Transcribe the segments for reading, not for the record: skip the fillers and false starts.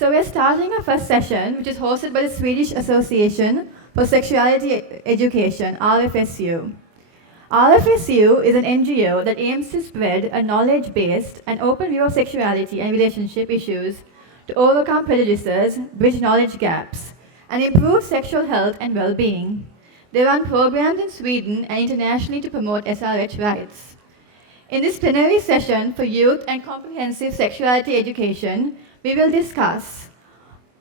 So we're starting our first session, which is hosted by the Swedish Association for Sexuality Education, RFSU. RFSU is an NGO that aims to spread a knowledge-based and open view of sexuality and relationship issues to overcome prejudices, bridge knowledge gaps, and improve sexual health and well-being. They run programs in Sweden and internationally to promote SRH rights. In this plenary session for youth and comprehensive sexuality education, we will discuss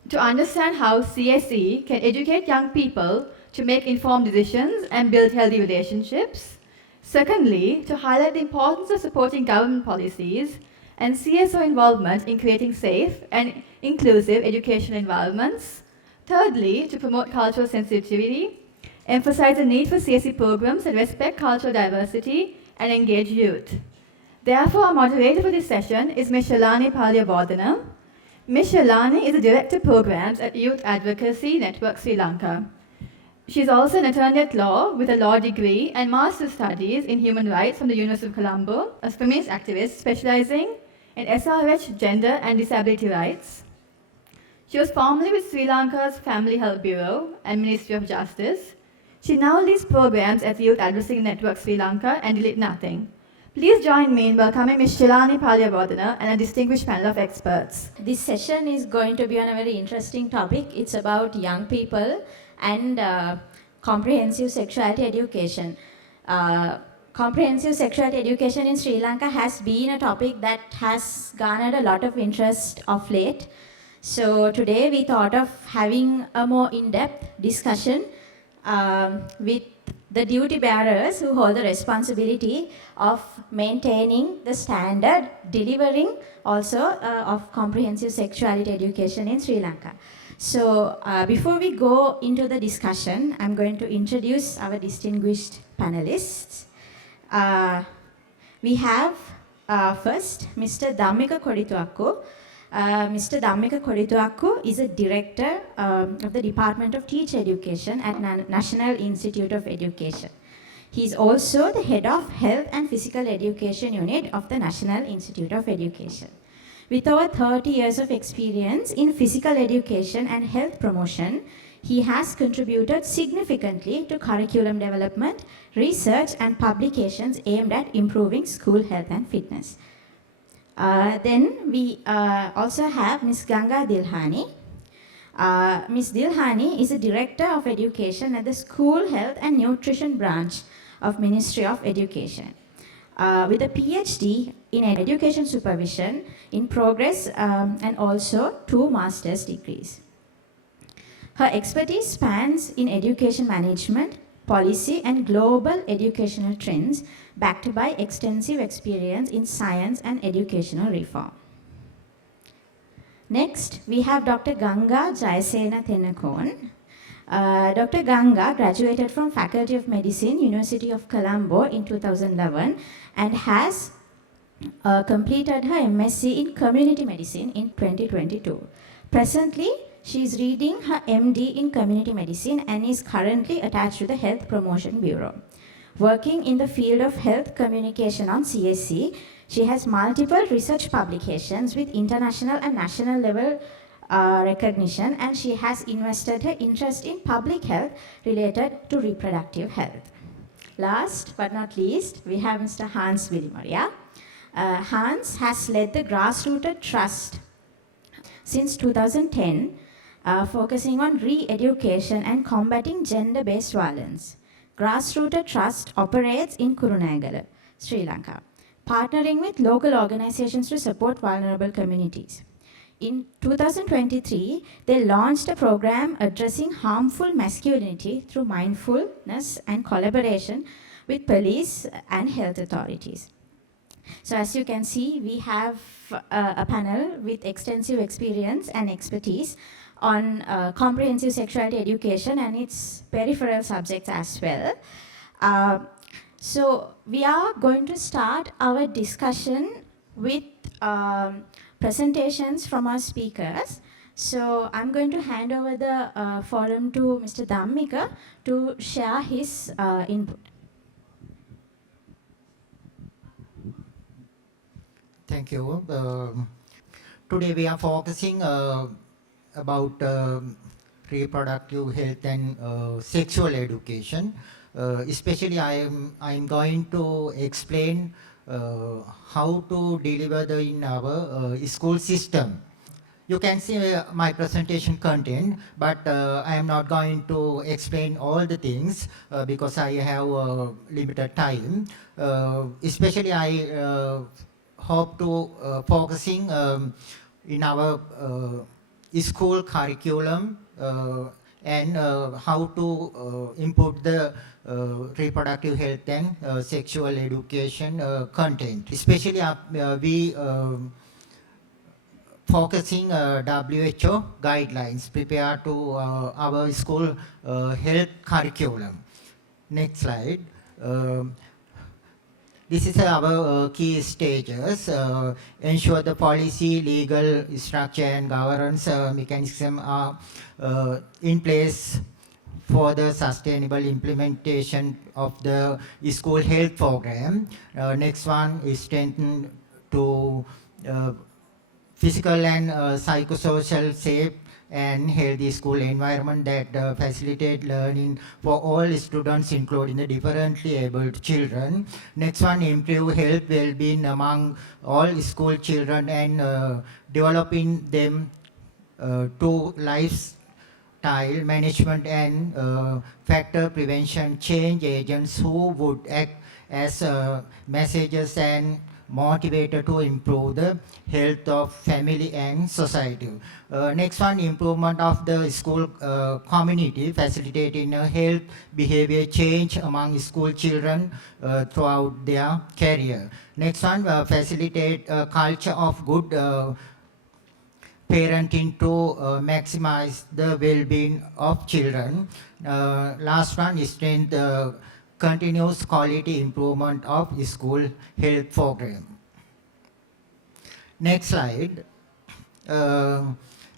to understand how CSE can educate young people to make informed decisions and build healthy relationships. Secondly, to highlight the importance of supporting government policies and CSO involvement in creating safe and inclusive educational environments. Thirdly, to promote cultural sensitivity, emphasize the need for CSE programs that respect cultural diversity and engage youth. Therefore, our moderator for this session is Ms. Shalani Palyabodhana. Ms. Shalani is the Director of Programs at Youth Advocacy Network Sri Lanka. She is also an attorney at law with a law degree and master's studies in human rights from the University of Colombo, a feminist activist specializing in SRH, gender and disability rights. She was formerly with Sri Lanka's Family Health Bureau and Ministry of Justice. She now leads programs at the Youth Advocacy Network Sri Lanka and Delete Nothing. Please join me in welcoming Ms. Shalani Palyabodhana and a distinguished panel of experts. This session is going to be on a very interesting topic. It's about young people and comprehensive sexuality education. Comprehensive sexuality education in Sri Lanka has been a topic that has garnered a lot of interest of late. So today we thought of having a more in-depth discussion with the duty bearers who hold the responsibility of maintaining the standard, delivering also of comprehensive sexuality education in Sri Lanka. So before we go into the discussion, I'm going to introduce our distinguished panelists. We have first Mr. Dhammika Kodituakku. Mr. Dhammika Kodituakku is a director of the Department of Teacher Education at National Institute of Education. He is also the head of Health and Physical Education Unit of the National Institute of Education. With over 30 years of experience in physical education and health promotion, he has contributed significantly to curriculum development, research, and publications aimed at improving school health and fitness. Then we also have Ms. Ganga Dilhani. Ms. Dilhani is a Director of Education at the School Health and Nutrition Branch of Ministry of Education. With a PhD in Education Supervision in progress and also 2 master's degrees. Her expertise spans in education management, policy and global educational trends backed by extensive experience in science and educational reform. Next, we have Dr. Ganga Jayasena Thennakoon. Dr. Ganga graduated from Faculty of Medicine, University of Colombo in 2011 and has completed her MSc in Community Medicine in 2022. Presently, she is reading her MD in Community Medicine and is currently attached to the Health Promotion Bureau. Working in the field of health communication on CSE, she has multiple research publications with international and national level recognition, and she has invested her interest in public health related to reproductive health. Last but not least, we have Mr. Hans Vilimaria. Hans has led the Grassrooted Trust since 2010, focusing on re-education and combating gender-based violence. Grassrooted Trust operates in Kurunegala, Sri Lanka, partnering with local organizations to support vulnerable communities. In 2023, they launched a program addressing harmful masculinity through mindfulness and collaboration with police and health authorities. So as you can see, we have a panel with extensive experience and expertise on comprehensive sexuality education and its peripheral subjects as well. So we are going to start our discussion with presentations from our speakers. So I'm going to hand over the forum to Mr. Dhammika to share his input. Thank you. Today we are focusing about reproductive health and sexual education. Especially, I'm going to explain how to deliver in our school system. You can see my presentation content, but I am not going to explain all the things because I have limited time. Especially, I hope to focusing in our school curriculum and how to improve the reproductive health and sexual education content. Especially, we focusing WHO guidelines prepared to our school health curriculum. Next slide. Um, this is our key stages. Ensure the policy, legal structure and governance mechanism are in place for the sustainable implementation of the school health program. Next one is strengthen to physical and psychosocial safe and healthy school environment that facilitate learning for all students, including the differently abled children. Next one, improve health well-being among all school children and developing them to lifestyle management and factor prevention change agents who would act as messengers and motivator to improve the health of family and society. Next one, improvement of the school community, facilitating health behavior change among school children throughout their career. Next one, facilitate a culture of good parenting to maximize the well-being of children. Last one is the continuous quality improvement of school health program. Next slide.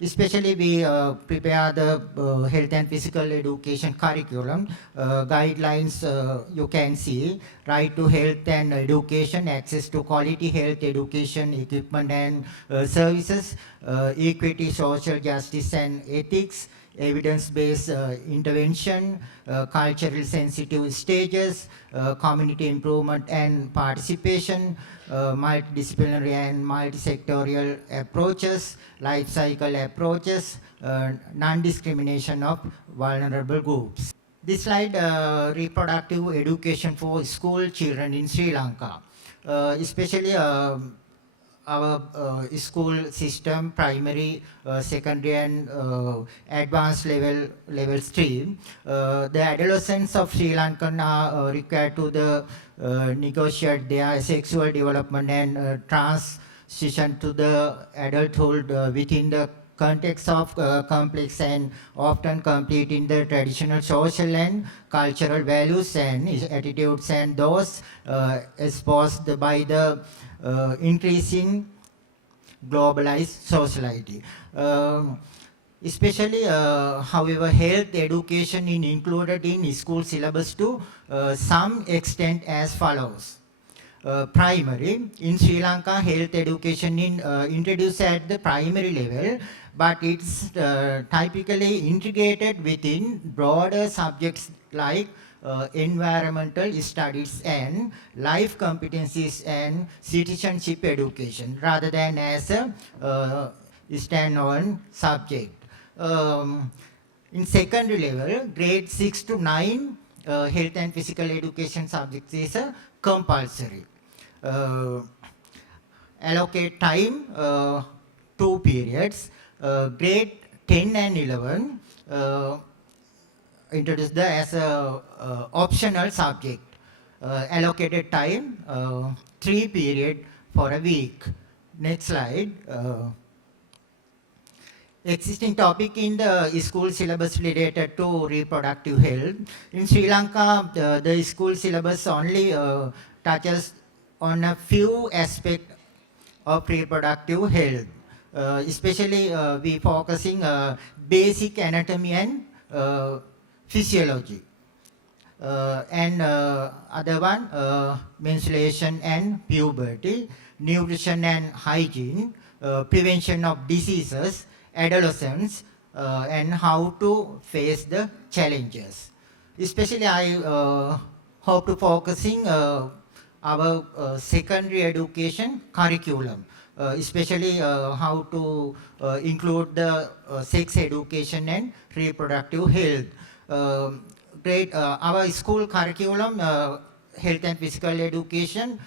Especially we prepare the health and physical education curriculum guidelines. You can see right to health and education, access to quality health education equipment and services, equity, social justice and ethics, evidence-based intervention, cultural sensitive stages, community improvement and participation, multidisciplinary and multisectorial approaches, life cycle approaches, non-discrimination of vulnerable groups. This slide, reproductive education for school children in Sri Lanka, especially our school system, primary, secondary and advanced level stream. The adolescents of Sri Lankan are required to negotiate their sexual development and transition to the adulthood within the context of complex and often completing the traditional social and cultural values and attitudes and those exposed by the increasing globalized society. Especially, however, health education is included in school syllabus to some extent as follows. Primary, in Sri Lanka, health education is introduced at the primary level, but it's typically integrated within broader subjects like environmental studies and life competencies and citizenship education rather than as a standalone subject. In secondary level, grade 6 to 9, health and physical education subjects is compulsory. Allocate time, 2 periods. Grade 10 and 11, introduced as a optional subject. Allocated time, 3 period for a week. Next slide. Existing topic in the school syllabus related to reproductive health. In Sri Lanka, the school syllabus only touches on a few aspects of reproductive health. Especially we focusing basic anatomy and physiology. And other one, menstruation and puberty, nutrition and hygiene, prevention of diseases, adolescents and how to face the challenges. Especially I hope to focusing our secondary education curriculum, especially how to include the sex education and reproductive health. Our school curriculum, health and physical education,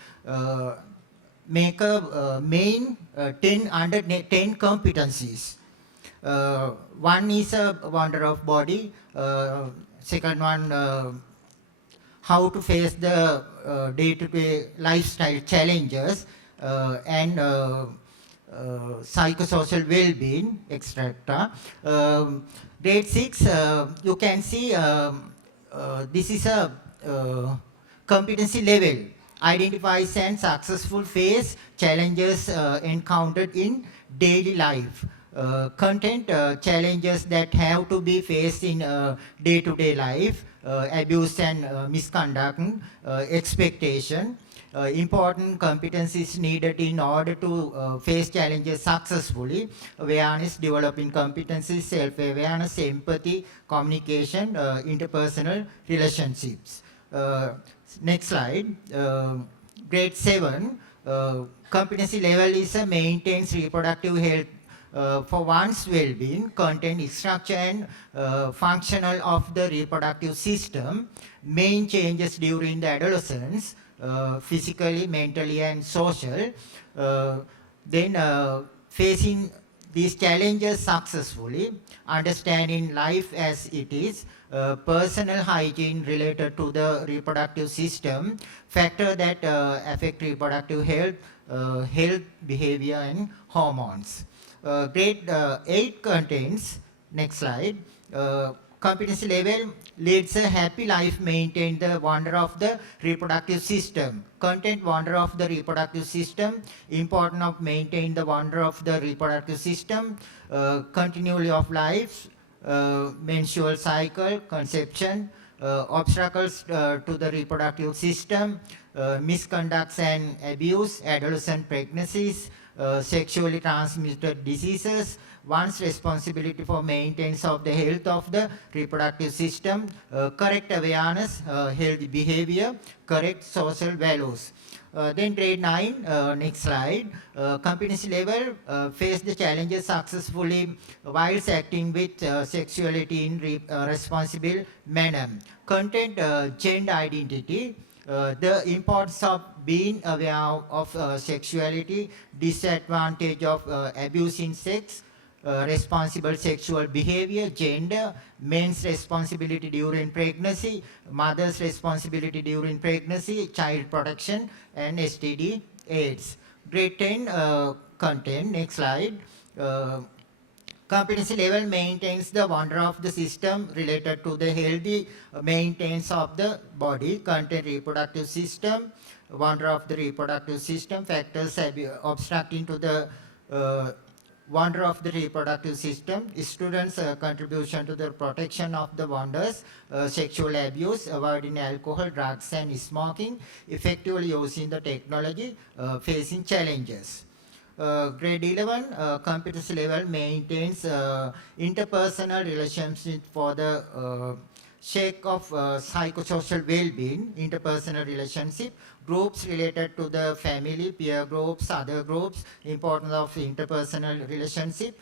make a main 10 under 10 competencies. One is a wonder of body. Second one, how to face the day-to-day lifestyle challenges and psychosocial well-being, etc. Grade 6, you can see this is a competency level. Identifies and successful face challenges encountered in daily life. Content challenges that have to be faced in day-to-day life, abuse and misconduct, expectation, important competencies needed in order to face challenges successfully, awareness, developing competencies, self-awareness, empathy, communication, interpersonal relationships. Next slide. Grade 7, competency level is maintains reproductive health for one's well-being, content, structure and functional of the reproductive system, main changes during the adolescence, physically, mentally and social, then facing these challenges successfully, understanding life as it is, personal hygiene related to the reproductive system, factor that affect reproductive health, health, behavior and hormones. Grade 8 contains, next slide, competency level leads a happy life, maintain the wonder of the reproductive system. Content, wonder of the reproductive system, important of maintain the wonder of the reproductive system, continuity of life, menstrual cycle, conception, obstacles to the reproductive system, misconducts and abuse, adolescent pregnancies, sexually transmitted diseases, one's responsibility for maintenance of the health of the reproductive system, correct awareness, healthy behavior, correct social values. Then grade 9, next slide, competency level, face the challenges successfully whilst acting with sexuality in responsible manner. Content, gender identity, the importance of being aware of sexuality, disadvantage of abusing sex, responsible sexual behavior, gender, men's responsibility during pregnancy, mother's responsibility during pregnancy, child protection, and STD AIDS. Grade 10 content, next slide. Competency level maintains the wonder of the system related to the healthy maintenance of the body, content, reproductive system, wonder of the reproductive system, factors obstructing to the wonder of the reproductive system, students' contribution to the protection of the wonders, sexual abuse, avoiding alcohol, drugs and smoking, effectively using the technology, facing challenges. Grade 11, competency level maintains interpersonal relationships for the sake of psychosocial well-being, interpersonal relationship, groups related to the family, peer groups, other groups, importance of interpersonal relationship,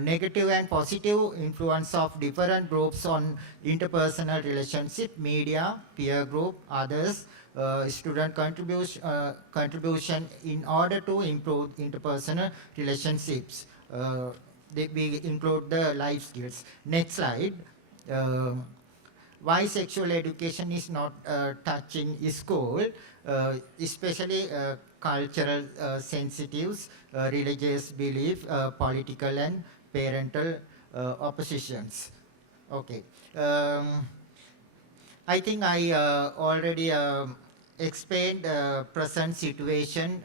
negative and positive influence of different groups on interpersonal relationship, media, peer group, others, student contribution in order to improve interpersonal relationships. We include the life skills. Next slide. Why sexual education is not touching school, especially cultural sensitives, religious belief, political and parental oppositions. Okay. I think I already explained present situation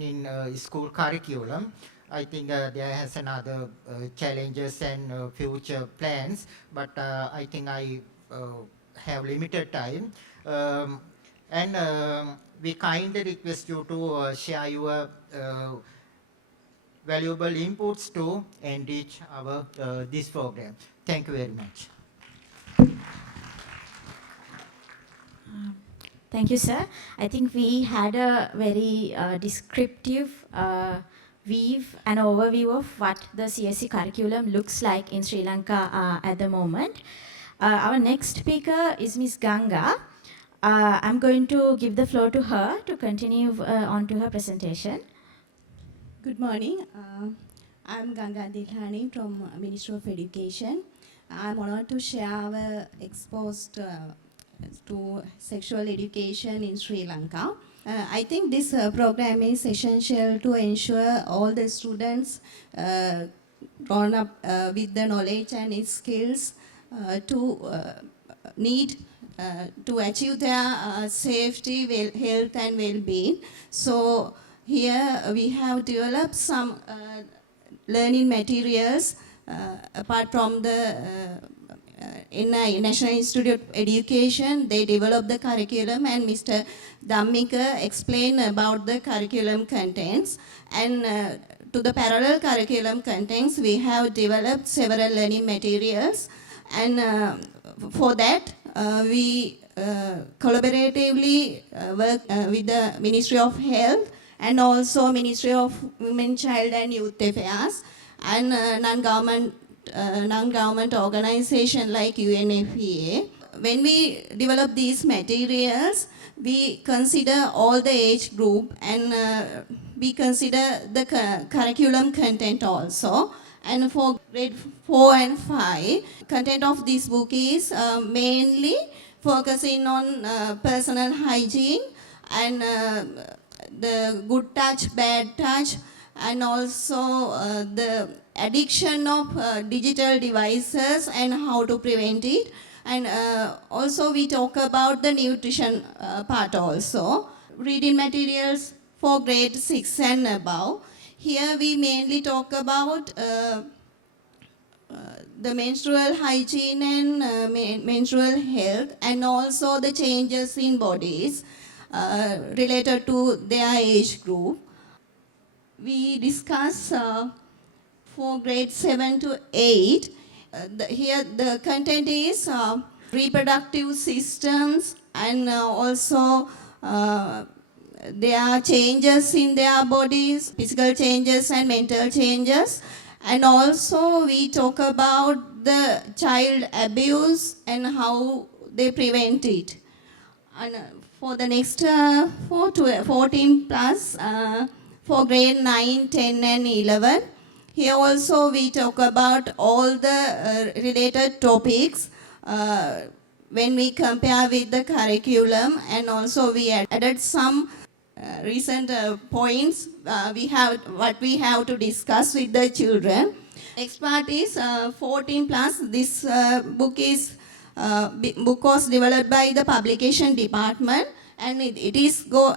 in school curriculum. I think there has another challenges and future plans, but I think I have limited time. And we kindly request you to share your valuable inputs to enrich our this program. Thank you very much. Thank you, sir. I think we had a very descriptive weave and overview of what the CSC curriculum looks like in Sri Lanka at the moment. Our next speaker is Ms. Ganga. I'm going to give the floor to her to continue on to her presentation. Good morning. I'm Ganga Dilhani from Ministry of Education. I'm honored to share our exposed to sexual education in Sri Lanka. I think this program is essential to ensure all the students grown up with the knowledge and skills to need to achieve their safety, health and well-being. So here we have developed some learning materials apart from the NI, National Institute of Education. They developed the curriculum and Mr. Dhammika explained about the curriculum contents. And to the parallel curriculum contents, we have developed several learning materials. And for that, we collaboratively work with the Ministry of Health and also Ministry of Women, Child and Youth Affairs and non-government organization like UNFPA. When we develop these materials, we consider all the age group and we consider the curriculum content also. And for grade 4 and 5, content of this book is mainly focusing on personal hygiene and the good touch, bad touch, and also the addiction of digital devices and how to prevent it. And also we talk about the nutrition part also. Reading materials for grade 6 and above. Here we mainly talk about the menstrual hygiene and menstrual health and also the changes in bodies related to their age group. We discuss for grade 7 to 8. Here the content is reproductive systems and also there are changes in their bodies, physical changes and mental changes. And also we talk about the child abuse and how they prevent it. And for the next 14 plus, for grade 9, 10 and 11, here also we talk about all the related topics when we compare with the curriculum, and also we added some recent points we have to discuss with the children. Next part is 14 plus. This book was developed by the publication department, and it is for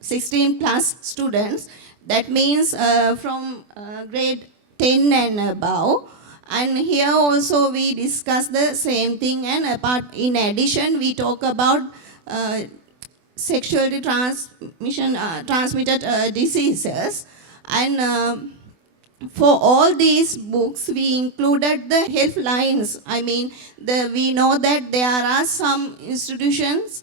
16 plus students. That means from grade 10 and above. And here also we discuss the same thing, and in addition we talk about sexually transmitted diseases. And for all these books, we included the helplines. I mean, we know that there are some institutions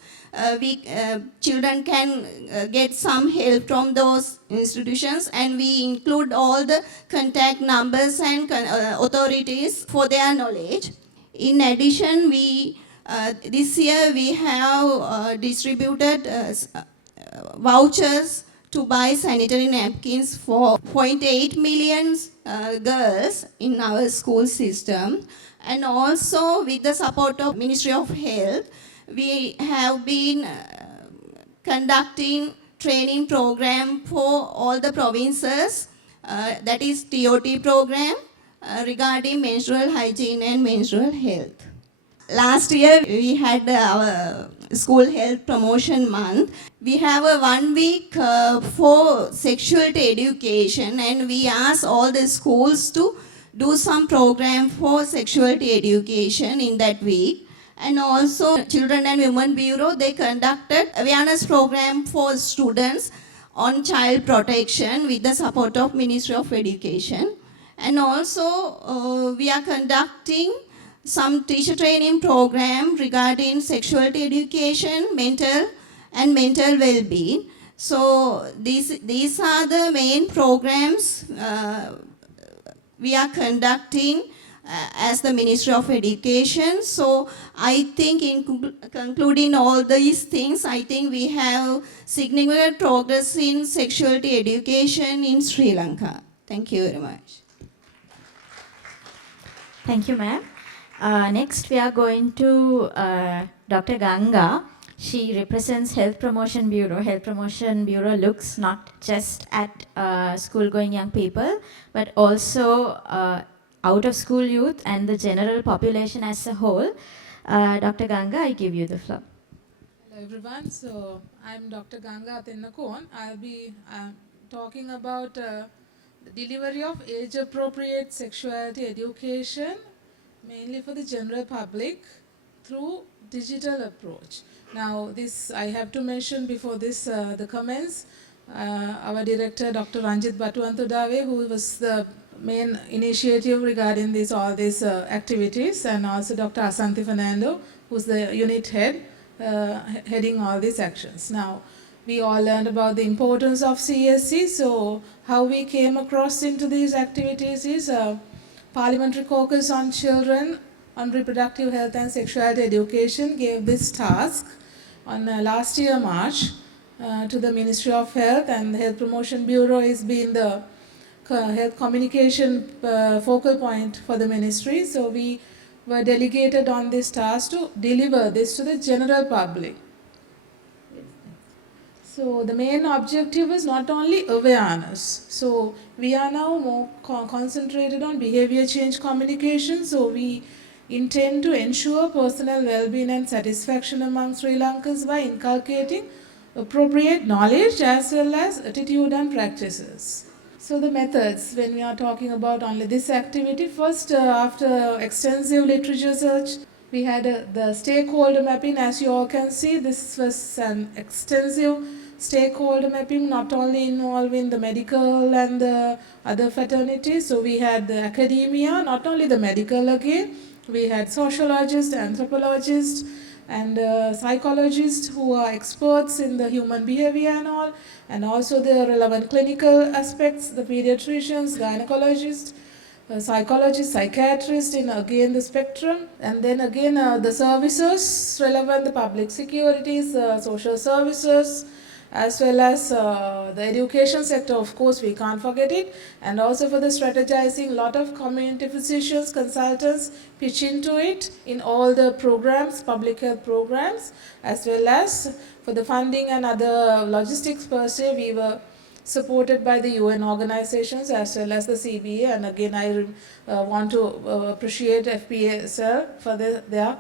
children can get some help from those institutions, and we include all the contact numbers and authorities for their knowledge. In addition, this year we have distributed vouchers to buy sanitary napkins for 0.8 million girls in our school system. And also with the support of Ministry of Health, we have been conducting training program for all the provinces, that is TOT program regarding menstrual hygiene and menstrual health. Last year we had our school health promotion month. We have a 1 week for sexuality education, and we asked all the schools to do some program for sexuality education in that week. And also Children and Women Bureau, they conducted awareness program for students on child protection with the support of Ministry of Education. And also we are conducting some teacher training program regarding sexuality education, mental well-being. So these are the main programs we are conducting as the Ministry of Education. So I think in concluding all these things, I think we have significant progress in sexuality education in Sri Lanka. Thank you very much. Thank you, ma'am. Next, we are going to Dr. Ganga. She represents Health Promotion Bureau. Health Promotion Bureau looks not just at school-going young people, but also out-of-school youth and the general population as a whole. Dr. Ganga, I give you the floor. Hello everyone, so I'm Dr. Ganga Atennakon. I'll be talking about the delivery of age-appropriate sexuality education, mainly for the general public, through digital approach. Now this, I have to mention before this, the comments, our director Dr. Ranjit Batuantudave, who was the main initiative regarding all these activities, and also Dr. Asanti Fernando, who's the unit head, heading all these actions. Now, we all learned about the importance of CSC, so how we came across into these activities is Parliamentary Caucus on Children on Reproductive Health and Sexuality Education gave this task on last year March to the Ministry of Health, and the Health Promotion Bureau is being the health communication focal point for the ministry. So we were delegated on this task to deliver this to the general public. So the main objective is not only awareness. So we are now more concentrated on behavior change communication. So we intend to ensure personal well-being and satisfaction among Sri Lankans by inculcating appropriate knowledge as well as attitude and practices. So the methods, when we are talking about only this activity, first after extensive literature search, we had the stakeholder mapping. As you all can see, this was an extensive stakeholder mapping, not only involving the medical and the other fraternities. So we had the academia, not only the medical again, we had sociologists, anthropologists, and psychologists who are experts in the human behavior and all, and also the relevant clinical aspects, the pediatricians, gynecologists, psychologists, psychiatrists in again the spectrum, and then again the services relevant, the public securities, social services, as well as the education sector, of course, we can't forget it, and also for the strategizing, a lot of community physicians, consultants pitch into it in all the programs, public health programs, as well as for the funding and other logistics per se, we were supported by the UN organizations as well as the CBA, and again I want to appreciate FPSL for their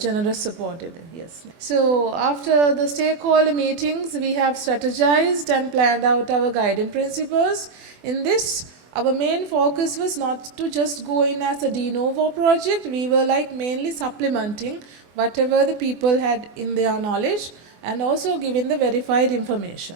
generous support in it. Yes. So after the stakeholder meetings, we have strategized and planned out our guiding principles. In this, our main focus was not to just go in as a de novo project. We were like mainly supplementing whatever the people had in their knowledge and also giving the verified information.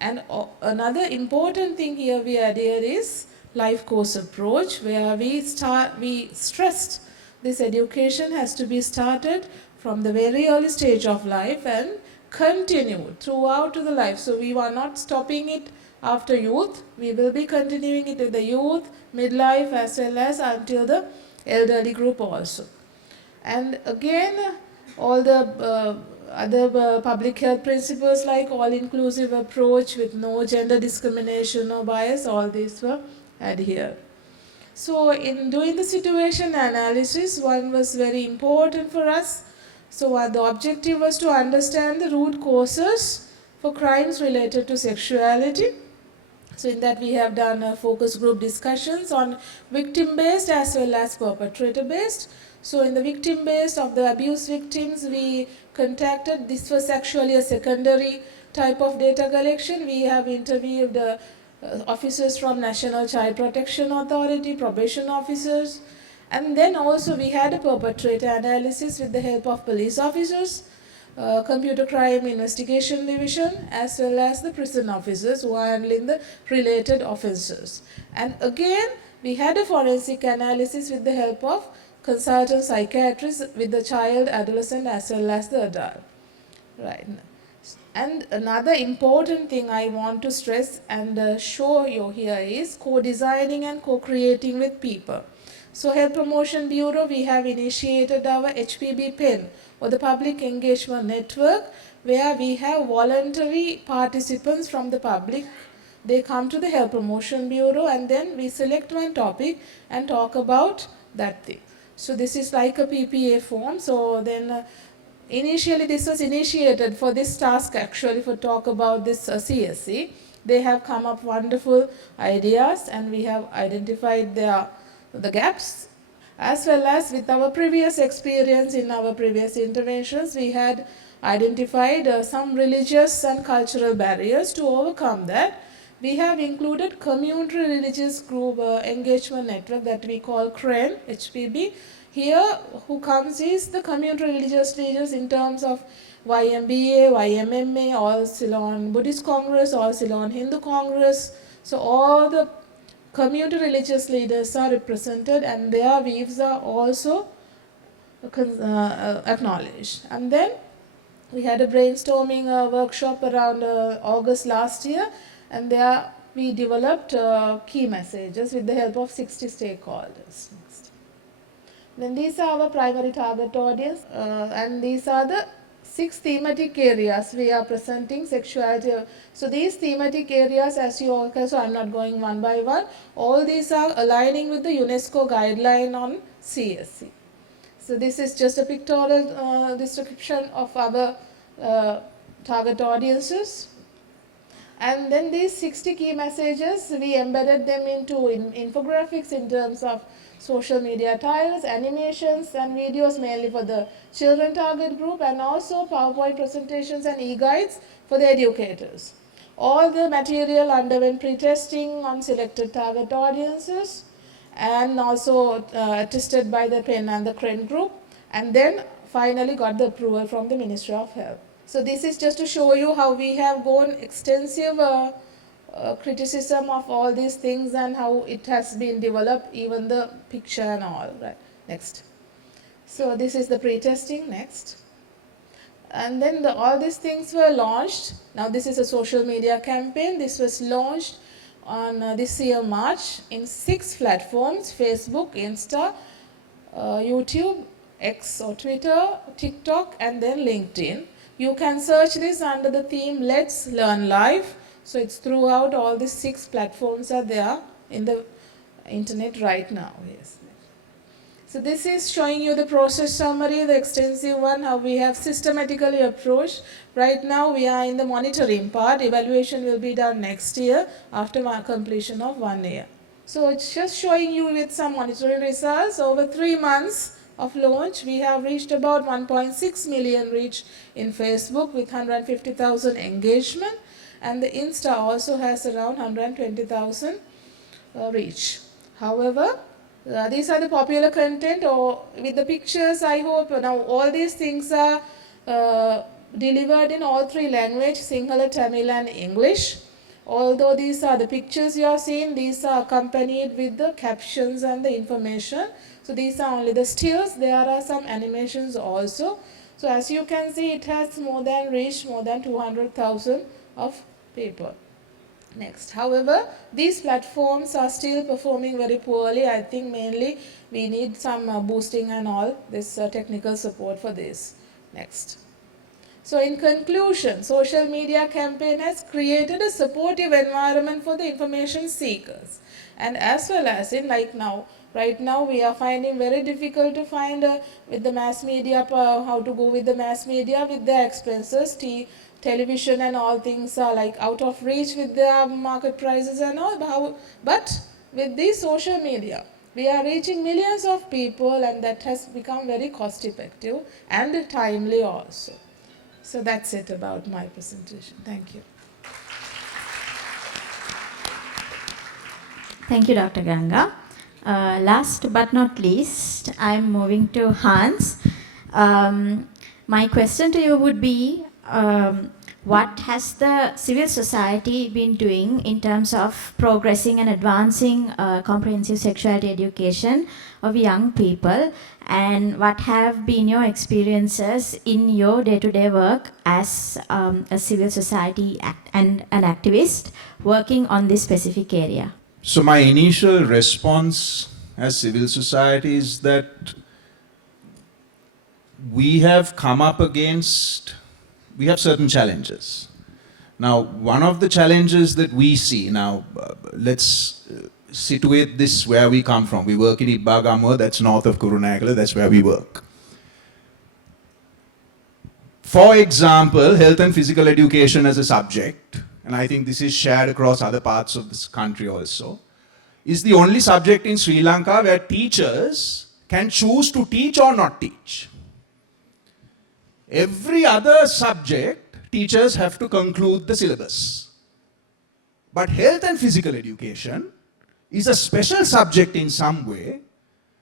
And another important thing here we added is life course approach, where we stressed this education has to be started from the very early stage of life and continued throughout to the life. So we were not stopping it after youth. We will be continuing it in the youth, midlife, as well as until the elderly group also. And again, all the other public health principles like all-inclusive approach with no gender discrimination or bias, all these were adhered. So in doing the situation analysis, one was very important for us. So the objective was to understand the root causes for crimes related to sexuality. So in that we have done focus group discussions on victim-based as well as perpetrator-based. So in the victim-based of the abuse victims, we contacted, this was actually a secondary type of data collection. We have interviewed officers from National Child Protection Authority, probation officers, and then also we had a perpetrator analysis with the help of police officers. Computer Crime Investigation Division, as well as the prison officers who are handling the related offences. And again, we had a forensic analysis with the help of consultant psychiatrists with the child, adolescent, as well as the adult. Right. And another important thing I want to stress and show you here is co-designing and co-creating with people. So Health Promotion Bureau, we have initiated our HPB PEN, or the Public Engagement Network, where we have voluntary participants from the public. They come to the Health Promotion Bureau and then we select one topic and talk about that thing. So this is like a PPA form. So then initially this was initiated for this task actually for talk about this CSC. They have come up wonderful ideas and we have identified the gaps, as well as with our previous experience in our previous interventions we had identified some religious and cultural barriers. To overcome that, we have included community religious group engagement network that we call CREN, HPB. Here, who comes is the community religious leaders in terms of YMBA, YMMA, All Ceylon Buddhist Congress, All Ceylon Hindu Congress. So all the community religious leaders are represented and their views are also acknowledged. And then we had a brainstorming workshop around August last year, and there we developed key messages with the help of 60 stakeholders. Next. Then these are our primary target audience, and these are the 6 thematic areas we are presenting sexuality. So these thematic areas, as you all can, so I'm not going one by one. All these are aligning with the UNESCO guideline on CSC. So this is just a pictorial description of our target audiences. And then these 60 key messages, we embedded them into infographics in terms of social media tiles, animations and videos mainly for the children target group, and also PowerPoint presentations and e-guides for the educators. All the material underwent pre-testing on selected target audiences and also tested by the PEN and the CREN group, and then finally got the approval from the Ministry of Health. So this is just to show you how we have gone extensive criticism of all these things and how it has been developed, even the picture and all. Right. Next. So this is the pre-testing. Next. And then all these things were launched. Now this is a social media campaign. This was launched on this year March in 6 platforms: Facebook, Insta, YouTube, X or Twitter, TikTok, and then LinkedIn. You can search this under the theme Let's Learn Live. So it's throughout all these 6 platforms are there in the internet right now. Yes. So this is showing you the process summary, the extensive one, how we have systematically approached. Right now we are in the monitoring part. Evaluation will be done next year after completion of 1 year. So it's just showing you with some monitoring results. Over 3 months of launch, we have reached about 1.6 million reach in Facebook with 150,000 engagement, and the Insta also has around 120,000 reach. However, these are the popular content or with the pictures. I hope now all these things are delivered in all 3 languages, Sinhala, Tamil and English. Although these are the pictures you are seeing, these are accompanied with the captions and the information. So these are only the stills. There are some animations also. So as you can see, it has reached more than 200,000 of people. Next. However, these platforms are still performing very poorly. I think mainly we need some boosting and all this technical support for this. Next. So in conclusion, social media campaign has created a supportive environment for the information seekers, and as well as in right now we are finding very difficult to find with the mass media, how to go with the mass media with their expenses. Television and all things are like out of reach with their market prices and all. But with this social media, we are reaching millions of people, and that has become very cost effective and timely also. So that's it about my presentation. Thank you. Thank you, Dr. Ganga. Last but not least, I'm moving to Hans. My question to you would be, what has the civil society been doing in terms of progressing and advancing comprehensive sexuality education of young people, and what have been your experiences in your day-to-day work as a civil society and an activist working on this specific area? So my initial response as civil society is that we have come up against, we have certain challenges. Now, one of the challenges that we see, now let's situate this where we come from. We work in Ibbagamwa, that's north of Kurunagala, that's where we work. For example, health and physical education as a subject, and I think this is shared across other parts of this country also, is the only subject in Sri Lanka where teachers can choose to teach or not teach. Every other subject, teachers have to conclude the syllabus. But health and physical education is a special subject in some way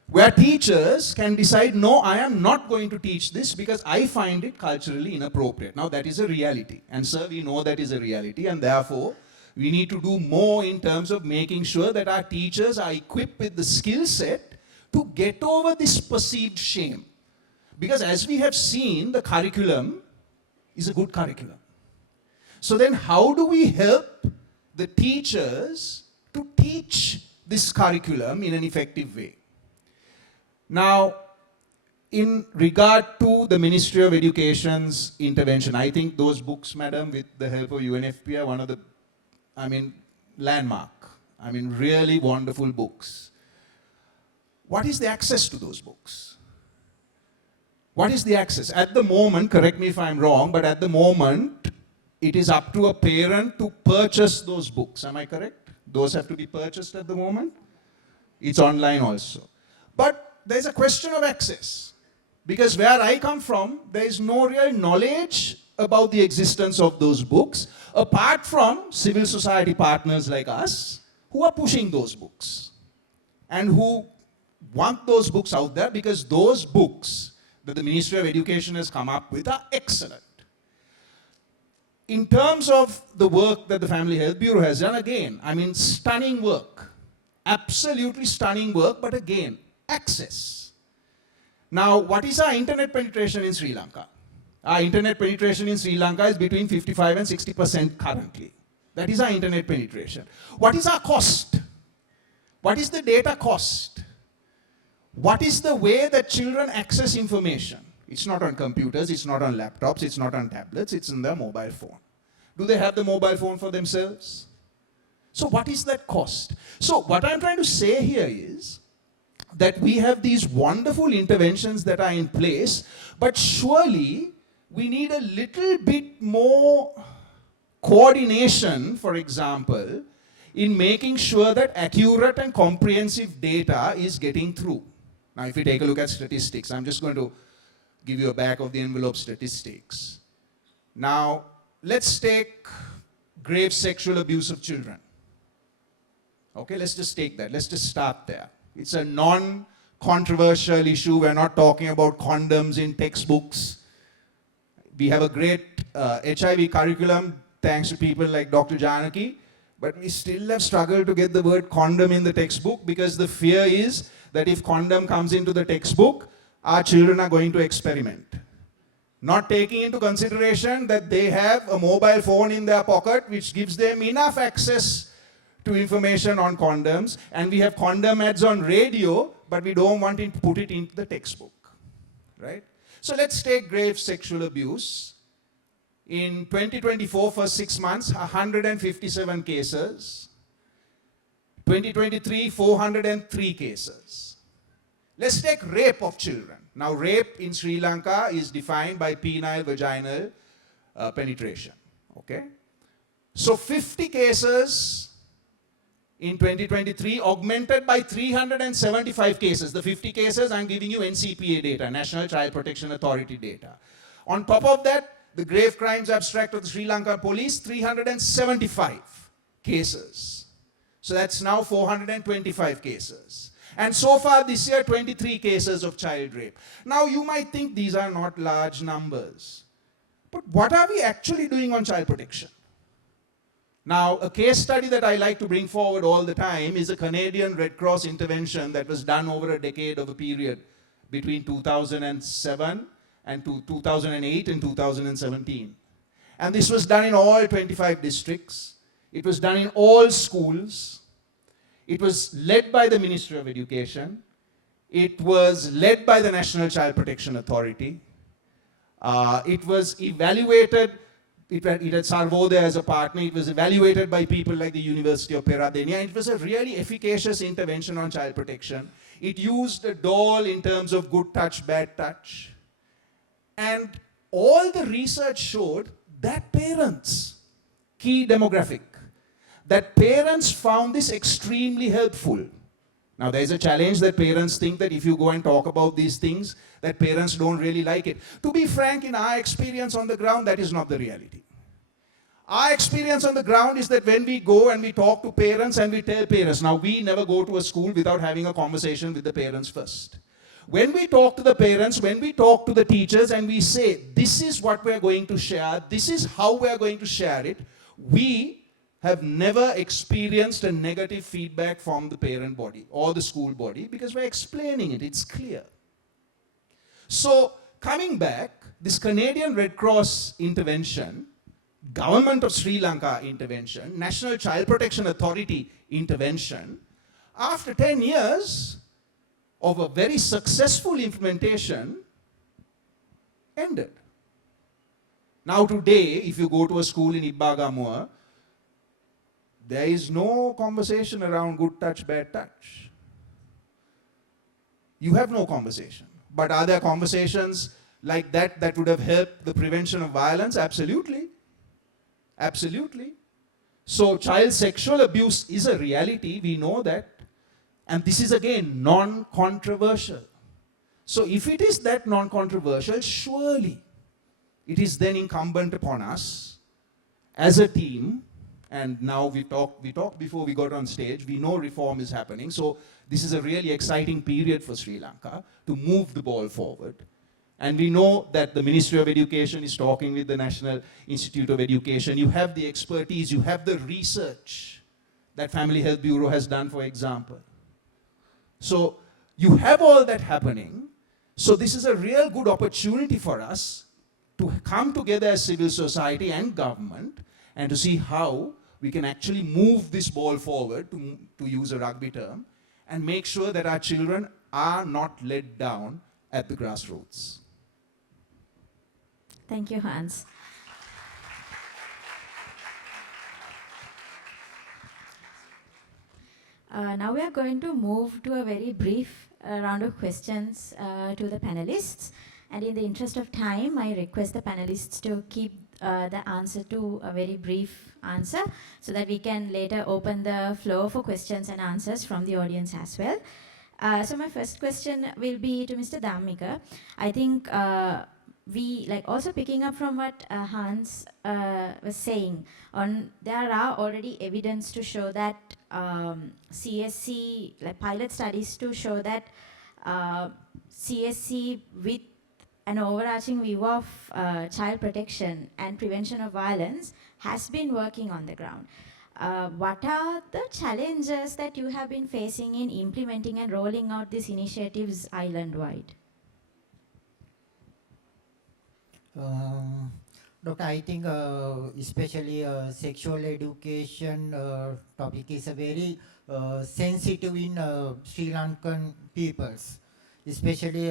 where teachers can decide, no, I am not going to teach this because I find it culturally inappropriate. Now that is a reality. And sir, we know that is a reality, and therefore we need to do more in terms of making sure that our teachers are equipped with the skill set to get over this perceived shame. Because as we have seen, the curriculum is a good curriculum. So then how do we help the teachers to teach this curriculum in an effective way? Now, in regard to the Ministry of Education's intervention, I think those books, madam, with the help of UNFPA, are one of the, landmark. Really wonderful books. What is the access to those books? What is the access? At the moment, correct me if I'm wrong, but at the moment, it is up to a parent to purchase those books. Am I correct? Those have to be purchased at the moment. It's online also. But there's a question of access. Because where I come from, there is no real knowledge about the existence of those books, apart from civil society partners like us, who are pushing those books. And who want those books out there, because those books that the Ministry of Education has come up with are excellent. In terms of the work that the Family Health Bureau has done, again, stunning work. Absolutely stunning work, but again, access. Now, what is our internet penetration in Sri Lanka? Our internet penetration in Sri Lanka is between 55 and 60% currently. That is our internet penetration. What is our cost? What is the data cost? What is the way that children access information? It's not on computers, it's not on laptops, it's not on tablets, it's in their mobile phone. Do they have the mobile phone for themselves? So what is that cost? So what I'm trying to say here is that we have these wonderful interventions that are in place, but surely we need a little bit more coordination, for example, in making sure that accurate and comprehensive data is getting through. Now, if you take a look at statistics, I'm just going to give you a back of the envelope statistics. Now, let's take grave sexual abuse of children. Okay, let's just take that. Let's just start there. It's a non-controversial issue. We're not talking about condoms in textbooks. We have a great HIV curriculum, thanks to people like Dr. Janaki, but we still have struggled to get the word condom in the textbook, because the fear is that if condom comes into the textbook, our children are going to experiment. Not taking into consideration that they have a mobile phone in their pocket which gives them enough access to information on condoms, and we have condom ads on radio, but we don't want to put it into the textbook, right? So let's take grave sexual abuse. In 2024, for 6 months, 157 cases. 2023, 403 cases. Let's take rape of children. Now, rape in Sri Lanka is defined by penile vaginal penetration, okay? So 50 cases in 2023, augmented by 375 cases. The 50 cases, I'm giving you NCPA data, National Child Protection Authority data. On top of that, the grave crimes abstract of the Sri Lanka police, 375 cases. So that's now 425 cases. And so far this year, 23 cases of child rape. Now you might think these are not large numbers. But what are we actually doing on child protection? Now, a case study that I like to bring forward all the time is a Canadian Red Cross intervention that was done over a decade of a period between 2007 and 2008 and 2017. And this was done in all 25 districts. It was done in all schools. It was led by the Ministry of Education. It was led by the National Child Protection Authority. It was evaluated, it had Sarvodaya as a partner. It was evaluated by people like the University of Peradeniya. It was a really efficacious intervention on child protection. It used a doll in terms of good touch, bad touch. And all the research showed that parents, key demographic, that parents found this extremely helpful. Now there's a challenge that parents think that if you go and talk about these things, that parents don't really like it. To be frank, in our experience on the ground, that is not the reality. Our experience on the ground is that when we go and we talk to parents and we tell parents, now we never go to a school without having a conversation with the parents first. When we talk to the parents, when we talk to the teachers and we say, this is what we're going to share, this is how we're going to share it, we have never experienced a negative feedback from the parent body or the school body because we're explaining it, it's clear. So coming back, this Canadian Red Cross intervention, Government of Sri Lanka intervention, National Child Protection Authority intervention, after 10 years of a very successful implementation, ended. Now today, if you go to a school in Ibbagamua, there is no conversation around good touch, bad touch. You have no conversation. But are there conversations like that that would have helped the prevention of violence? Absolutely. Absolutely. So child sexual abuse is a reality, we know that. And this is again non-controversial. So if it is that non-controversial, surely it is then incumbent upon us as a team. And now we talked before we got on stage, we know reform is happening. So this is a really exciting period for Sri Lanka to move the ball forward. And we know that the Ministry of Education is talking with the National Institute of Education. You have the expertise, you have the research that Family Health Bureau has done, for example. So you have all that happening. So this is a real good opportunity for us to come together as civil society and government and to see how we can actually move this ball forward, to use a rugby term, and make sure that our children are not let down at the grassroots. Thank you, Hans. Now we are going to move to a very brief round of questions to the panelists. And in the interest of time, I request the panelists to keep the answer to a very brief answer so that we can later open the floor for questions and answers from the audience as well. So my first question will be to Mr. Dhammika. I think we, like, also picking up from what Hans was saying, there are already evidence to show that CSC, like pilot studies to show that CSC with an overarching view of child protection and prevention of violence has been working on the ground. What are the challenges that you have been facing in implementing and rolling out these initiatives island-wide? Doctor, I think especially sexual education topic is a very sensitive in Sri Lankan peoples, especially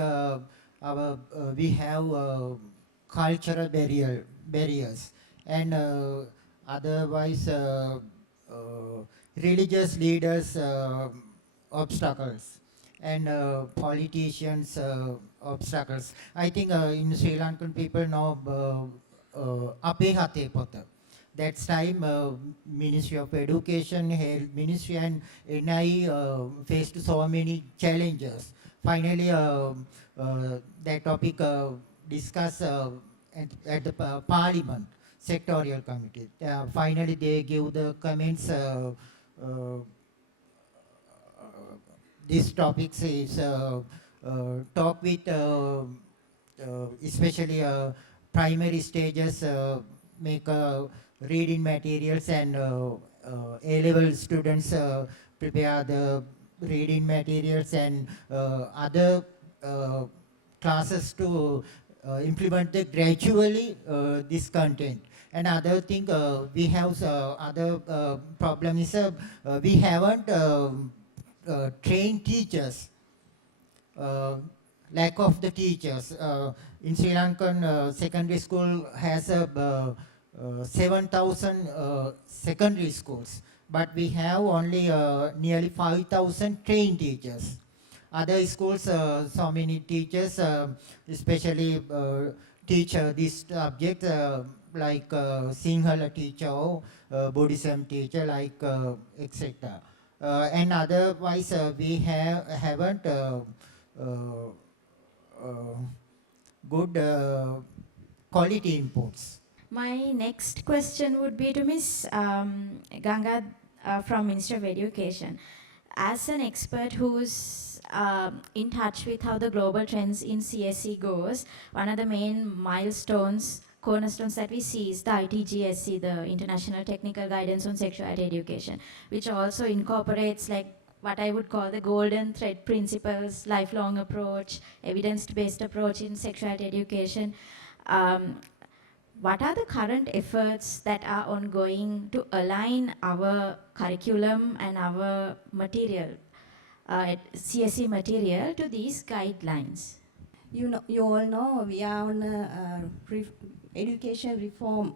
we have cultural barriers and otherwise religious leaders obstacles and politicians obstacles. I think in Sri Lankan people know ape hate pota. That's time Ministry of Education, Health Ministry and NI faced so many challenges. Finally, that topic discussed at the Parliament sectorial committee. Finally, they give the comments these topics is talk with especially primary stages, make reading materials, and A-level students prepare the reading materials, and other uh, classes to implement the gradually this content. And other thing we have other problem is we haven't trained teachers, uh, lack of the teachers. In Sri Lankan secondary school has 7,000 secondary schools, but we have only nearly 5,000 trained teachers. Other schools, so many teachers, especially teach this subject like Sinhala teacher or Buddhism teacher, like etc. And otherwise, we haven't uh, uh, good quality inputs. My next question would be to Ms. Ganga from Ministry of Education. As an expert who's in touch with how the global trends in CSE goes, one of the main cornerstones that we see is the ITGSE, the International Technical Guidance on Sexuality Education, which also incorporates like what I would call the golden thread principles, lifelong approach, evidence-based approach in sexuality education. Um, what are the current efforts that are ongoing to align our curriculum and our material, CSE material, to these guidelines? You all know we are on a education reform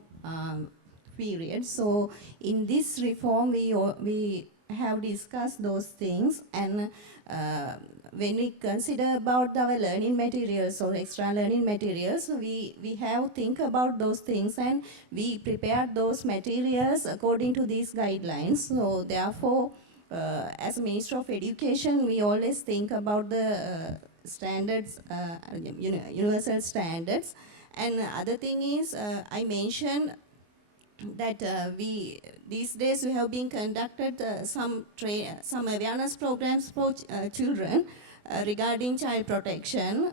period. So in this reform, we have discussed those things, and when we consider about our learning materials or extra learning materials, we have think about those things, and we prepare those materials according to these guidelines. So therefore, as Minister of Education, we always think about the standards, universal standards. And other thing is, I mentioned that we these days we have been conducted some awareness programs for children regarding child protection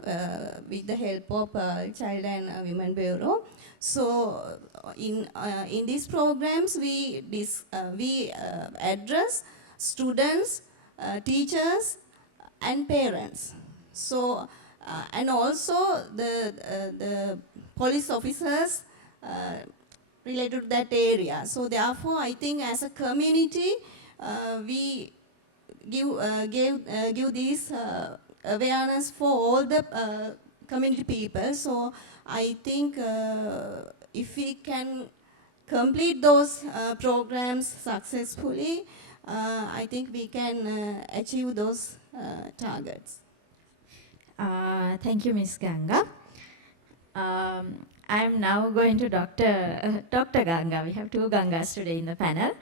with the help of Child and Women Bureau. So in these programs we address students, teachers, and parents. So and also the police officers related to that area. So therefore, I think as a community, we give this awareness for all the community people. So I think if we can complete those programs successfully, I think we can achieve those targets. Thank you, Ms. Ganga. I'm now going to Dr. Ganga. We have two Gangas today in the panel.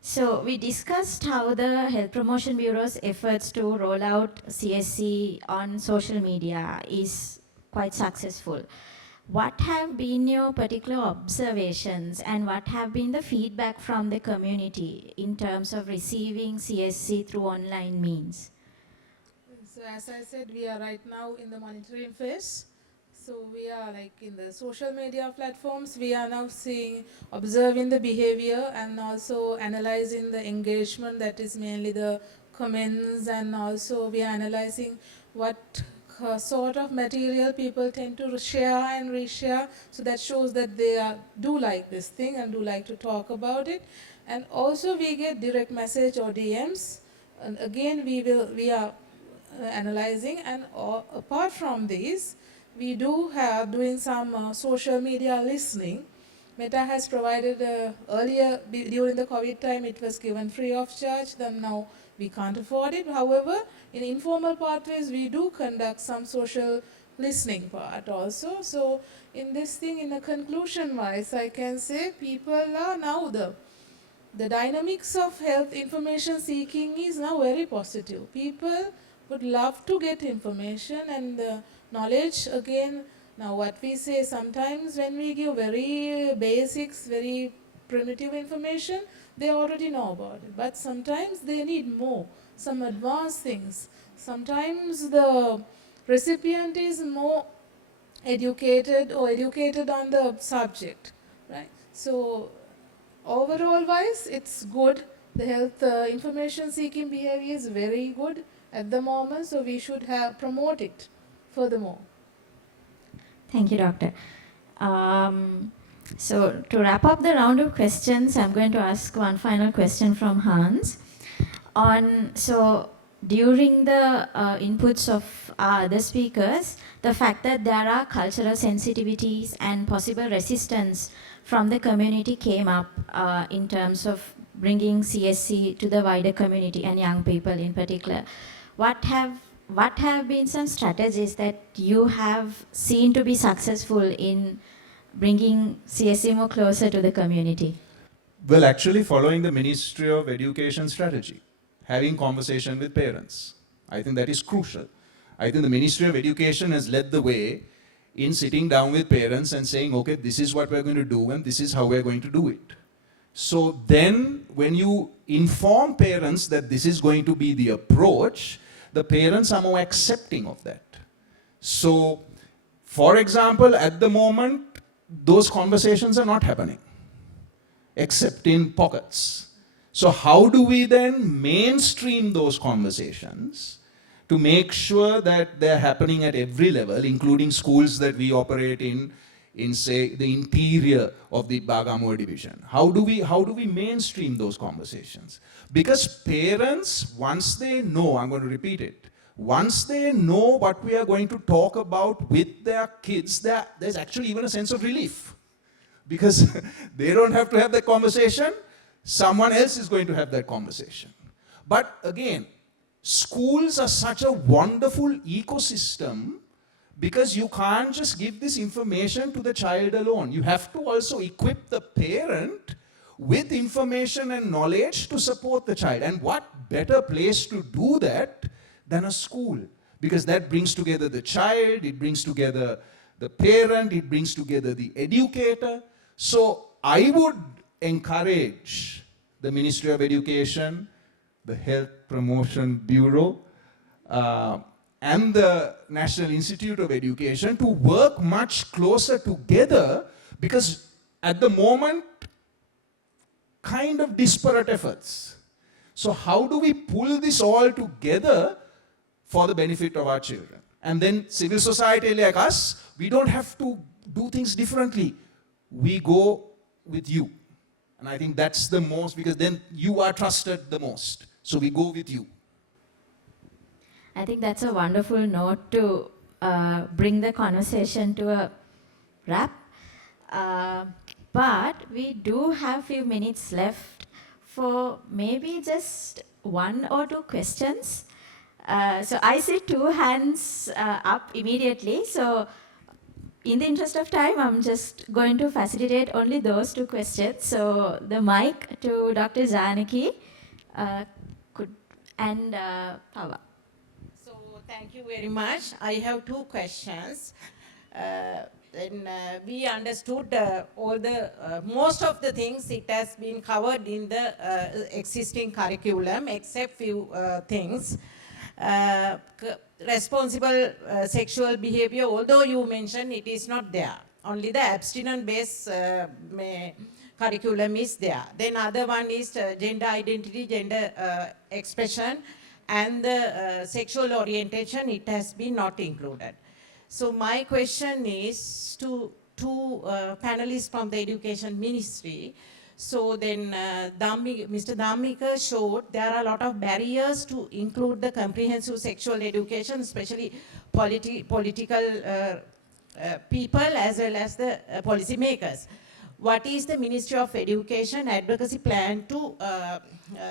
So we discussed how the Health Promotion Bureau's efforts to roll out CSE on social media is quite successful. What have been your particular observations and what have been the feedback from the community in terms of receiving CSE through online means? So as I said, we are right now in the monitoring phase. So we are like in the social media platforms, we are now observing the behavior and also analyzing the engagement, that is mainly the comments, and also we are analyzing what sort of material people tend to share and reshare. So that shows that they do like this thing and do like to talk about it. And also we get direct message or DMs. And again, we are analyzing, and apart from these, we do have doing some social media listening. Meta has provided earlier during the COVID time, it was given free of charge. Then now we can't afford it. However, in informal pathways, we do conduct some social listening part also. So in this thing, in a conclusion wise, I can say people are now the dynamics of health information seeking is now very positive. People would love to get information and knowledge. Again, now what we say, sometimes when we give very basics, very primitive information, they already know about it. But sometimes they need more. some advanced things. Sometimes the recipient is more educated or educated on the subject, right? So overall wise, it's good. The health information seeking behavior is very good at the moment, so we should promote it furthermore. Thank you, Doctor. So to wrap up the round of questions, I'm going to ask one final question from Hans. During the inputs of other speakers, the fact that there are cultural sensitivities and possible resistance from the community came up in terms of bringing CSC to the wider community and young people in particular. What have been some strategies that you have seen to be successful in bringing CSC more closer to the community? Well, actually following the Ministry of Education strategy, having conversation with parents. I think that is crucial. I think the Ministry of Education has led the way in sitting down with parents and saying, okay, this is what we're going to do and this is how we're going to do it. So then when you inform parents that this is going to be the approach, the parents are more accepting of that. So, for example, at the moment, those conversations are not happening, except in pockets. So how do we then mainstream those conversations to make sure that they're happening at every level, including schools that we operate in say, the interior of the Bagamoor division? How do we mainstream those conversations? Because parents, once they know, I'm going to repeat it, once they know what we are going to talk about with their kids, there's actually even a sense of relief. Because they don't have to have that conversation, someone else is going to have that conversation. But again, schools are such a wonderful ecosystem because you can't just give this information to the child alone. You have to also equip the parent with information and knowledge to support the child. And what better place to do that than a school? Because that brings together the child, it brings together the parent, it brings together the educator. So I would encourage the Ministry of Education, the Health Promotion Bureau, and the National Institute of Education to work much closer together, because at the moment, kind of disparate efforts. So how do we pull this all together for the benefit of our children? And then civil society like us, we don't have to do things differently. We go with you. And I think that's the most, because then you are trusted the most. So we go with you. I think that's a wonderful note to bring the conversation to a wrap. But we do have a few minutes left for maybe just one or two questions. So I see two hands up immediately. So in the interest of time, I'm just going to facilitate only those two questions. So the mic to Dr. Janaki and Pava. So thank you very much. I have two questions. We understood most of the things. It has been covered in the existing curriculum, except few things. Responsible sexual behavior, although you mentioned it is not there. Only the abstinence-based curriculum is there. Then other one is gender identity, gender expression, and the sexual orientation, it has been not included. So my question is to two panelists from the Education Ministry. So then Mr. Dhammika showed there are a lot of barriers to include the comprehensive sexual education, especially political people as well as the policy makers. What is the Ministry of Education advocacy plan to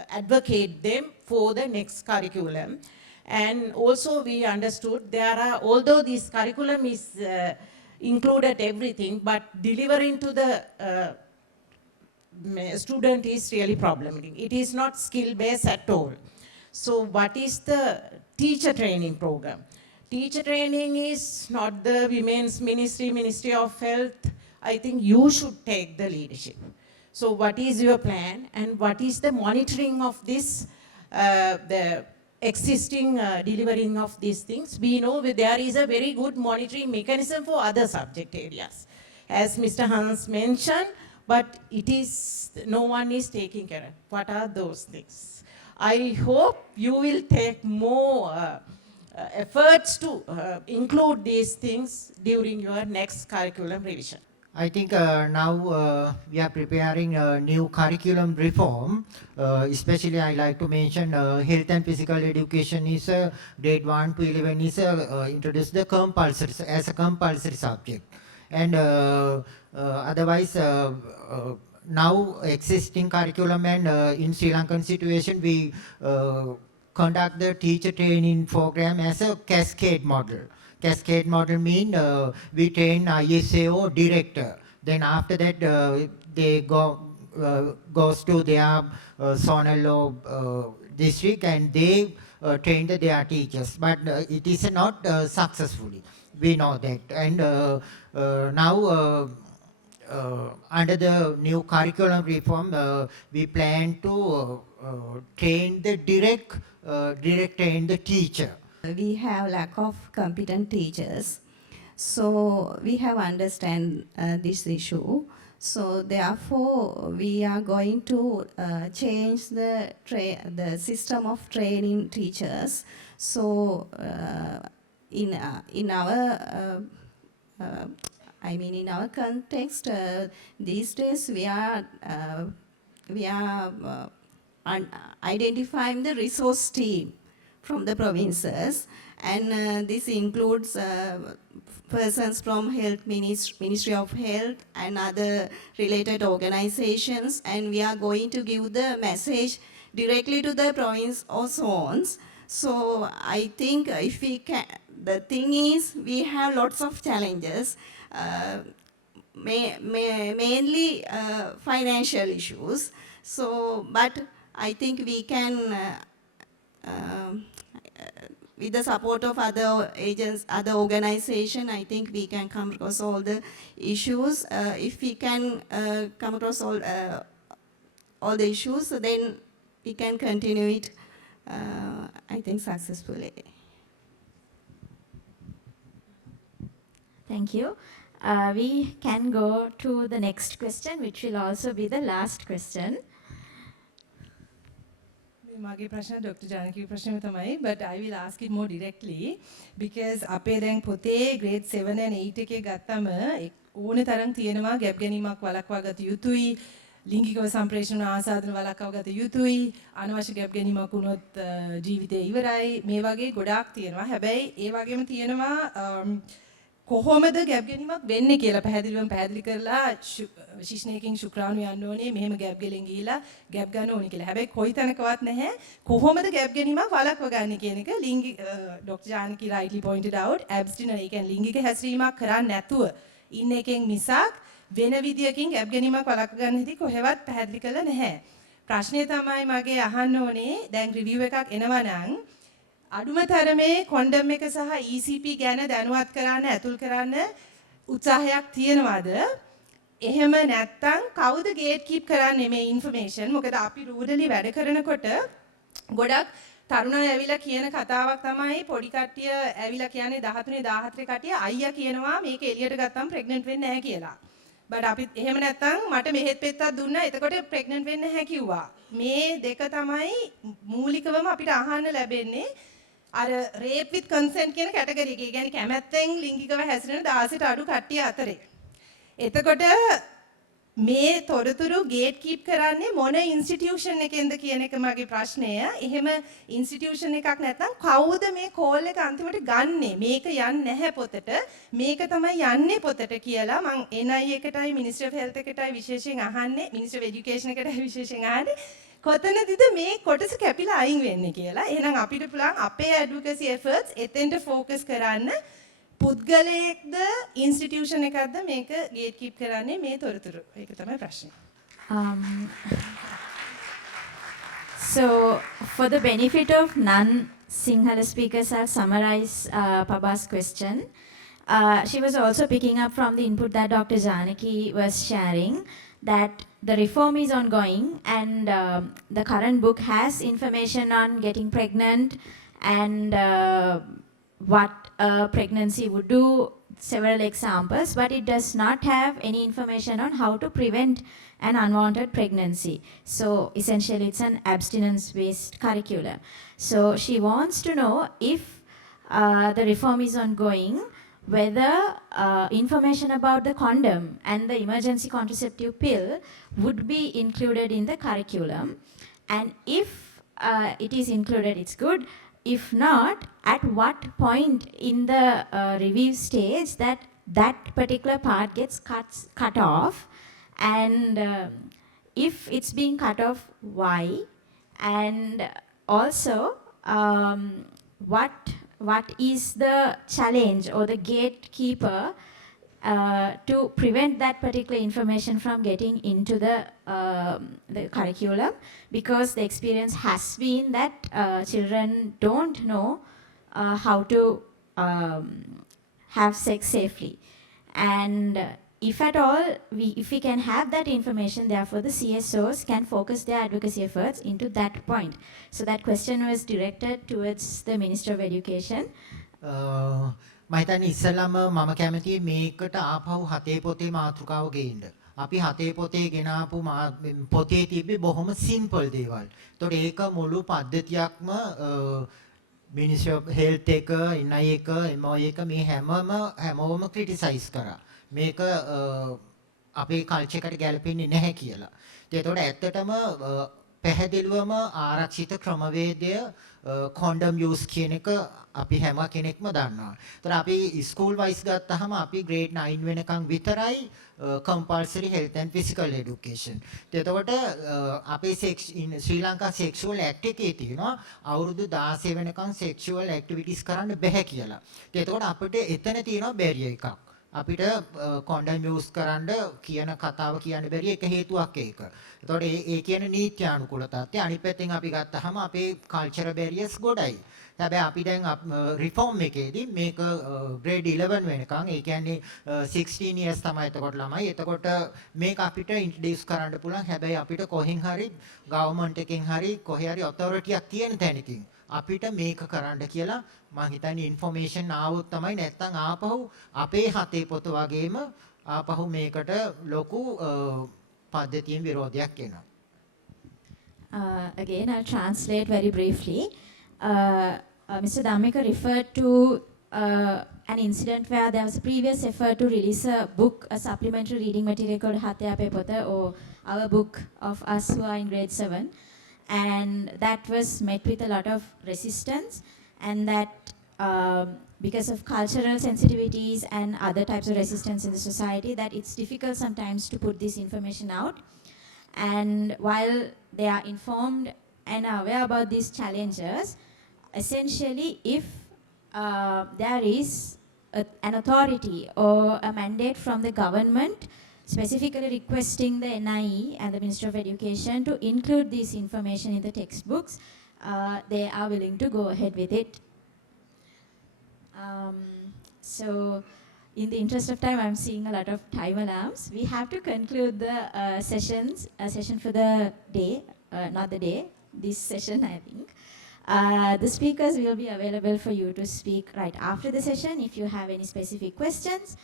advocate them for the next curriculum? And also we understood there are, although this curriculum is included everything, but delivering to the student is really problematic. It is not skill-based at all. So what is the teacher training program? Teacher training is not the Women's Ministry, Ministry of Health. I think you should take the leadership. So what is your plan and what is the monitoring of this, the existing delivering of these things. We know that there is a very good monitoring mechanism for other subject areas, as Mr. Hans mentioned, but it is, no one is taking care of. What are those things? I hope you will take more efforts to include these things during your next curriculum revision. I think now we are preparing a new curriculum reform. Especially I like to mention health and physical education is grade 1 to 11 is introduced the compulsory as a compulsory subject. And otherwise now existing curriculum and in Sri Lankan situation we conduct the teacher training program as a cascade model. Cascade model mean we train ISAO director. Then after that they goes to their zonal or district and they train their teachers. But it is not successfully. We know that. And now under the new curriculum reform, we plan to train the direct train the teacher. We have lack of competent teachers, so we have understand this issue. So therefore, we are going to change the system of training teachers. So in our in our context, these days we are identifying the resource team from the provinces, and this includes persons from Ministry of Health and other related organizations, and we are going to give the message directly to the province or zones. So I think if we can, the thing is we have lots of challenges, mainly financial issues. So, but I think we can with the support of other agents, other organizations, I think we can come across all the issues. If we can come across all the issues, then we can continue it, I think, successfully. Thank you. We can go to the next question, which will also be the last question. මගේ ප්‍රශ්න doctor Janaki ප්‍රශ්නෙම තමයි, but I will ask it more directly because අපේ දැන් පොතේ grade 7 and 8 එකේ ගත්තම ඕනේ තරම් තියෙනවා ගැප් ගැනීමක් වළක්වා ගත යුතුයි, ලිංගිකව සම්ප්‍රේෂණ ආසාදන වළක්වා ගත යුතුයි, අනවශ්‍ය ගැප් ගැනීමක් වුණොත් ජීවිතේ ඉවරයි, මේ වගේ ගොඩාක් තියෙනවා. හැබැයි ඒ වගේම තියෙනවා කොහොමද ගැප් ගැනීමක් වෙන්නේ කියලා පැහැදිලිවම පැහැදිලි කරලා ශිෂ්ණයකින් ශුක්‍රාණු යන්න ඕනේ, මෙහෙම ගැප් ගෙලෙන් ගිහිලා ගැප් ගන්න ඕනේ කියලා. හැබැයි කොයි තැනකවත් නැහැ කොහොමද ගැප් ගැනීමක් වළක්ව ගන්න කියන එක. Doctor Janaki rightly pointed out abstinence, ඒ කියන්නේ ලිංගික හැසිරීමක් කරන්නේ නැතුව ඉන්න එකෙන් මිසක් වෙන විදියකින් ගැප් ගැනීමක් වළක්ව ගන්න හැටි කොහෙවත් පැහැදිලි කරලා නැහැ. ප්‍රශ්නේ තමයි මගේ අහන්න ඕනේ, දැන් රිවිව් එකක් එනවා නම් අඩුම තරමේ කොන්ඩම් එක සහ ECP ගැන දැනුවත් කරන්න ඇතුල් කරන්න උත්සාහයක් තියෙනවද? එහෙම නැත්නම් කවුද ගේට් කීප් කරන්නේ මේ ඉන්ෆර්මේෂන්? මොකද අපි රූඩලි වැඩ කරනකොට ගොඩක් තරුණයෝ ඇවිල්ලා කියන කතාවක් තමයි, පොඩි කට්ටිය ඇවිල්ලා කියන්නේ 13 14 කට්ටිය අයියා කියනවා මේක එළියට ගත්තම ප්‍රෙග්නන්ට් වෙන්නේ නැහැ කියලා. බට් අපි එහෙම නැත්නම් මට මෙහෙත් පෙත්තක් දුන්නා එතකොට ප්‍රෙග්නන්ට් වෙන්නේ නැහැ කිව්වා. මේ දෙක තමයි මූලිකවම අපිට අහන්න ලැබෙන්නේ. අර rape with consent කියන කැටගරි එක. ඒ කියන්නේ කැමැත්තෙන් ලිංගිකව හැසිරෙන 16ට අඩු කට්ටිය අතරේ. එතකොට මේ තොරතුරු ගේට් කීප් කරන්නේ මොන ඉන්ස්ටිටියුෂන් එකෙන්ද කියන එක මගේ ප්‍රශ්නය. එහෙම ඉන්ස්ටිටියුෂන් එකක් නැත්නම් කවුද මේ කෝල් එක අන්තිමට ගන්නෙ? මේක යන්නේ නැහැ පොතට, මේක තමයි යන්නේ පොතට කියලා මම NI එකටයි Ministry of Health එකටයි විශේෂයෙන් අහන්නේ, Ministry of Education එකටයි විශේෂයෙන් අහන්නේ කොතනදද මේ කොටස කැපිලා අයින් වෙන්නේ කියලා. එහෙනම් අපිට පුළුවන් අපේ advocacy efforts එතෙන්ට focus කරන්න. පුද්ගලයෙක්ද ඉන්ස්ටිටියුෂන් එකක්ද මේක ගේට් කීප් කරන්නේ මේ තොරතුරු? ඒක තමයි ප්‍රශ්නේ. So, for the benefit of non-Sinhala speakers, I'll summarize Paba's question. She was also picking up from the input that Dr. Janaki was sharing. that the reform is ongoing, and the current book has information on getting pregnant and what a pregnancy would do, several examples, but it does not have any information on how to prevent an unwanted pregnancy. So essentially it's an abstinence-based curriculum. So she wants to know if the reform is ongoing, whether information about the condom and the emergency contraceptive pill would be included in the curriculum. And if it is included, it's good. If not, at what point in the review stage that particular part gets cut off, and if it's being cut off, why? And also, what is the challenge or the gatekeeper to prevent that particular information from getting into the curriculum, because the experience has been that children don't know how to have sex safely. And if at all, if we can have that information, therefore the CSOs can focus their advocacy efforts into that point. So that question was directed towards the Minister of Education. මම හිතන්නේ ඉස්සෙල්ලාම මම කැමතියි මේකට ආපහු හතේ පොතේ මාතෘකාව ගේන්න. අපි හතේ පොතේ ගෙනාපු පොතේ තිබ්බේ බොහොම සිම්පල් දේවල්. ඒතකොට ඒක මුළු පද්ධතියක්ම Ministry of Health එක, NI එක, MOI එක මේ හැමෝම ක්‍රිටිසයිස් කරා. මේක අපේ කල්චර් එකට ගැලපෙන්නේ නැහැ කියලා. ඒතකොට ඇත්තටම පැහැදිලිවම ආරක්ෂිත ක්‍රමවේදය කොන්ඩම් යූස් කියන එක අපි හැම කෙනෙක්ම දන්නවා. ඒතර අපි ස්කූල් වයිස් ගත්තාම අපි grade 9 වෙනකන් විතරයි compulsory health and physical education. එතකොට අපේ Sri Lanka Sexual Act එකේ තියෙනවා අවුරුදු 16 වෙනකන් sexual activities කරන්න බැහැ කියලා. එතකොට අපිට එතන තියෙනවා barrier එකක්. අපිට කොන්ඩම් යූස් කරන්න කියන කතාව කියන්න බැරි එක හේතුවක් ඒක. එතකොට ඒ කියන නීත්‍යානුකූලතාවය අනිත් පැත්තෙන් අපි ගත්තාම අපේ කල්චරල් බැරියර්ස් ගොඩයි. හැබැයි අපි දැන් රිෆෝම් එකේදී මේක grade 11 වෙනකන් ඒ කියන්නේ 16 years තමයි එතකොට ළමයි. එතකොට මේක අපිට ඉන්ට්‍රොඩියුස් කරන්න පුළුවන්. හැබැයි අපිට කොහෙන් හරි ගවර්න්මන්ට් එකෙන් හරි කොහේ හරි ඔතොරිටි එකක් තියෙන තැනකින් අපිට මේක කරන්න කියලා මම හිතන්නේ ඉන්ෆර්මේෂන් ආවොත් තමයි, නැත්නම් ආපහු අපේ හතේ පොත වගේම ආපහු මේකට ලොකු පද්ධතියෙන් විරෝධයක් එනවා. Again, I'll translate very briefly. Mr. Dhammika referred to an incident where there was a previous effort to release a book, a supplementary reading material called Hatya Pepota, or our book of us who are in grade 7. And that was met with a lot of resistance, and that because of cultural sensitivities and other types of resistance in the society, that it's difficult sometimes to put this information out. And while they are informed and are aware about these challenges, essentially if there is an authority or a mandate from the government specifically requesting the NIE and the Ministry of Education to include this information in the textbooks, they are willing to go ahead with it. So in the interest of time, I'm seeing a lot of time alarms. We have to conclude the session for the day, not the day, this session, I think. The speakers will be available for you to speak right after the session if you have any specific questions.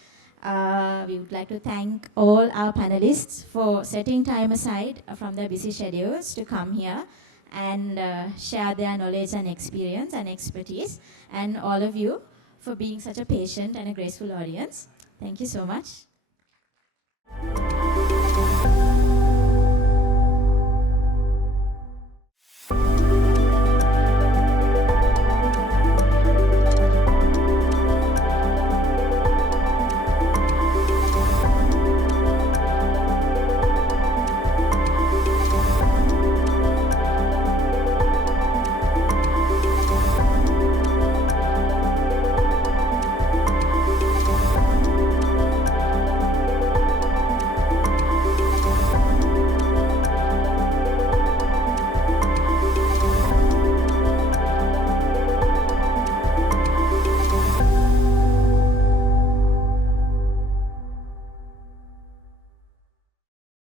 We would like to thank all our panelists for setting time aside from their busy schedules to come here and share their knowledge and experience and expertise, and all of you for being such a patient and a graceful audience. Thank you so much.